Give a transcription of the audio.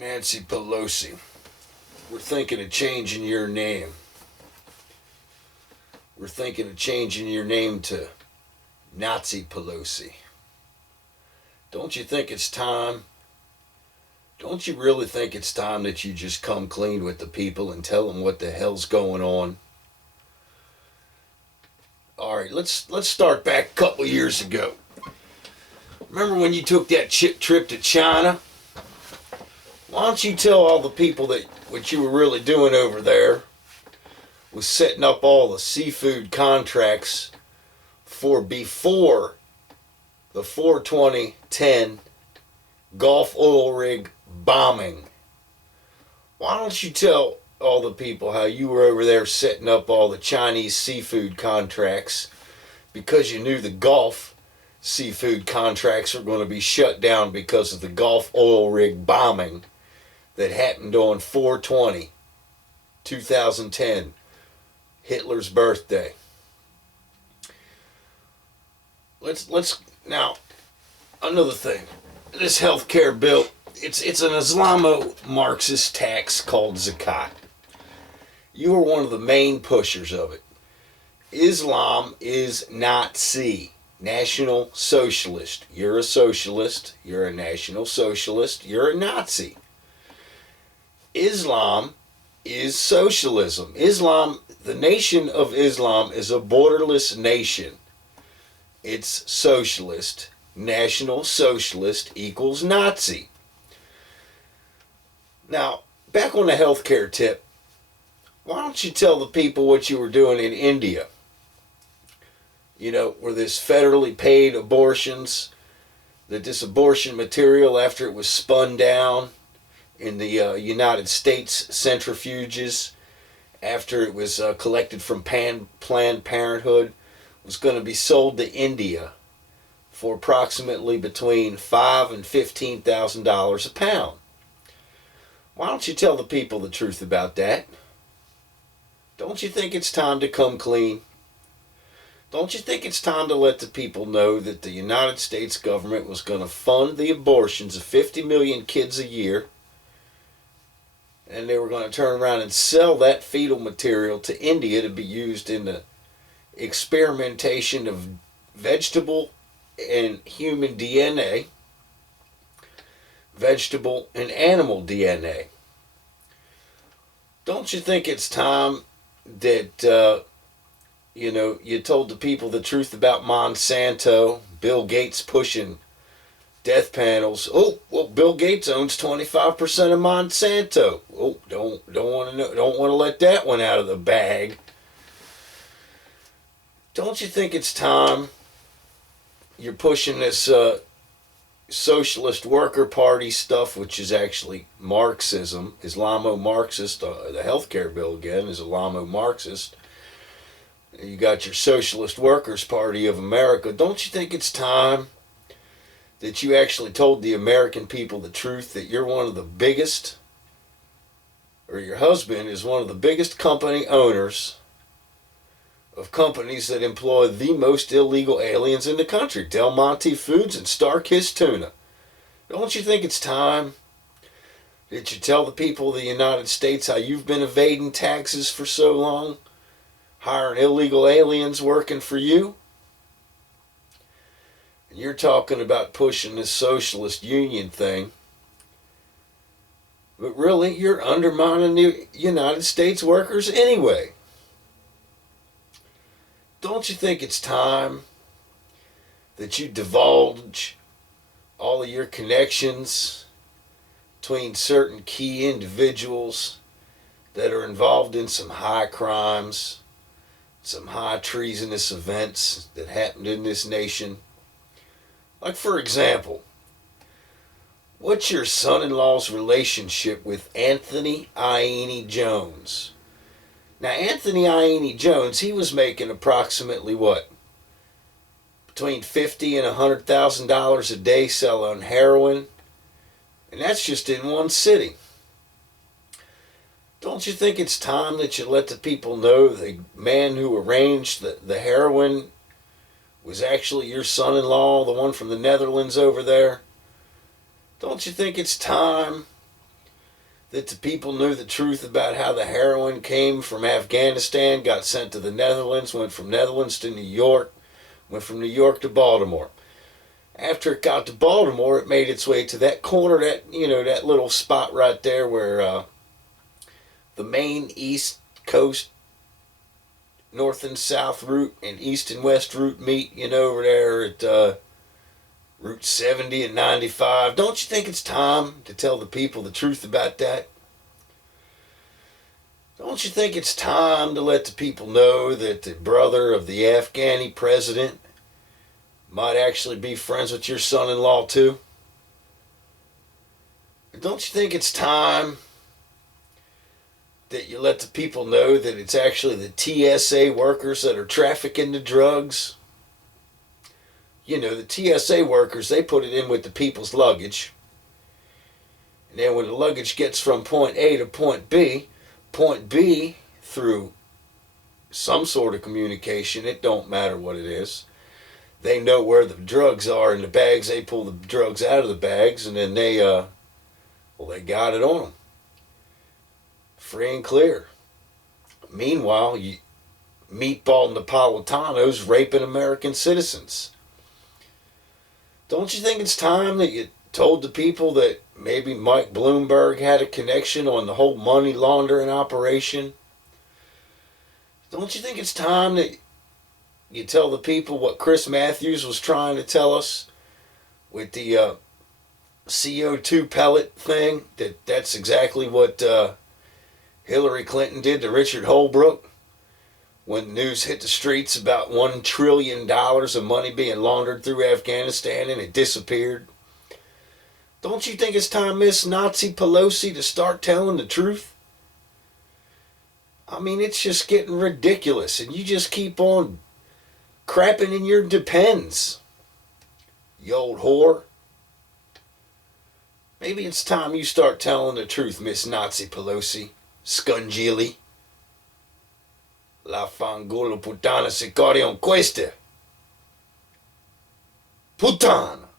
Nancy Pelosi, we're thinking of changing your name. We're thinking of changing your name to Nazi Pelosi. Don't you think it's time? Don't you really think it's time that you just come clean with the people and tell them what the hell's going on? All right, let's start back a couple years ago. Remember when you took that trip to China? Why don't you tell all the people that what you were really doing over there was setting up all the seafood contracts for before the 4/20/10 Gulf oil rig bombing. Why don't you tell all the people how you were over there setting up all the Chinese seafood contracts because you knew the Gulf seafood contracts were going to be shut down because of the Gulf oil rig bombing that happened on 4/20/2010, Hitler's birthday. Let's now, another thing. This healthcare bill, it's an Islamo-Marxist tax called zakat. You are one of the main pushers of it. Islam is Nazi, National Socialist. You're a socialist, you're a National Socialist, you're a Nazi. Islam is socialism. Islam, the nation of Islam, is a borderless nation. It's socialist. National Socialist equals Nazi. Now, back on the healthcare tip, why don't you tell the people what you were doing in India? You know, where there's federally paid abortions, that this abortion material, after it was spun down in the United States centrifuges, after it was collected from Planned Parenthood, was going to be sold to India for approximately between $5,000 and $15,000 a pound. Why don't you tell the people the truth about that? Don't you think it's time to come clean? Don't you think it's time to let the people know that the United States government was going to fund the abortions of 50 million kids a year, and they were going to turn around and sell that fetal material to India to be used in the experimentation of vegetable and human DNA, vegetable and animal DNA? Don't you think it's time that, you told the people the truth about Monsanto, Bill Gates pushing death panels? Oh, well, Bill Gates owns 25% of Monsanto. Oh, don't want to let that one out of the bag. Don't you think it's time you're pushing this socialist worker party stuff, which is actually Marxism, Islamo-Marxist, the healthcare bill again is Islamo-Marxist. You got your Socialist Workers Party of America. Don't you think it's time that you actually told the American people the truth, that you're one of the biggest, or your husband is one of the biggest company owners of companies that employ the most illegal aliens in the country, Del Monte Foods and Starkist Tuna? Don't you think it's time that you tell the people of the United States how you've been evading taxes for so long, hiring illegal aliens working for you? And you're talking about pushing this socialist union thing, but really you're undermining the United States workers anyway. Don't you think it's time that you divulge all of your connections between certain key individuals that are involved in some high crimes, some high treasonous events that happened in this nation? Like, for example, what's your son-in-law's relationship with Anthony Iene Jones? Now, Anthony Iene Jones, he was making approximately what? Between $50,000 and $100,000 a day selling heroin. And that's just in one city. Don't you think it's time that you let the people know the man who arranged the heroin was actually your son-in-law, the one from the Netherlands over there? Don't you think it's time that the people knew the truth about how the heroin came from Afghanistan, got sent to the Netherlands, went from Netherlands to New York, went from New York to Baltimore. After it got to Baltimore, it made its way to that corner, that little spot right there where the main East Coast, North and South route and East and West route meet, over there at Route 70 and 95. Don't you think it's time to tell the people the truth about that? Don't you think it's time to let the people know that the brother of the Afghani president might actually be friends with your son-in-law too? Don't you think it's time that you let the people know that it's actually the TSA workers that are trafficking the drugs? The TSA workers, they put it in with the people's luggage. And then when the luggage gets from point A to point B, through some sort of communication, it don't matter what it is, they know where the drugs are in the bags. They pull the drugs out of the bags, and then they got it on them. Free and clear. Meanwhile, meatball Napolitano's raping American citizens. Don't you think it's time that you told the people that maybe Mike Bloomberg had a connection on the whole money laundering operation? Don't you think it's time that you tell the people what Chris Matthews was trying to tell us with the CO2 pellet thing? That's exactly what Hillary Clinton did to Richard Holbrooke when the news hit the streets about $1 trillion of money being laundered through Afghanistan and it disappeared. Don't you think it's time, Miss Nancy Pelosi, to start telling the truth? I mean, it's just getting ridiculous, and you just keep on crapping in your depends, you old whore. Maybe it's time you start telling the truth, Miss Nancy Pelosi. Scungili. La fangolo puttana se corion queste. Puttana.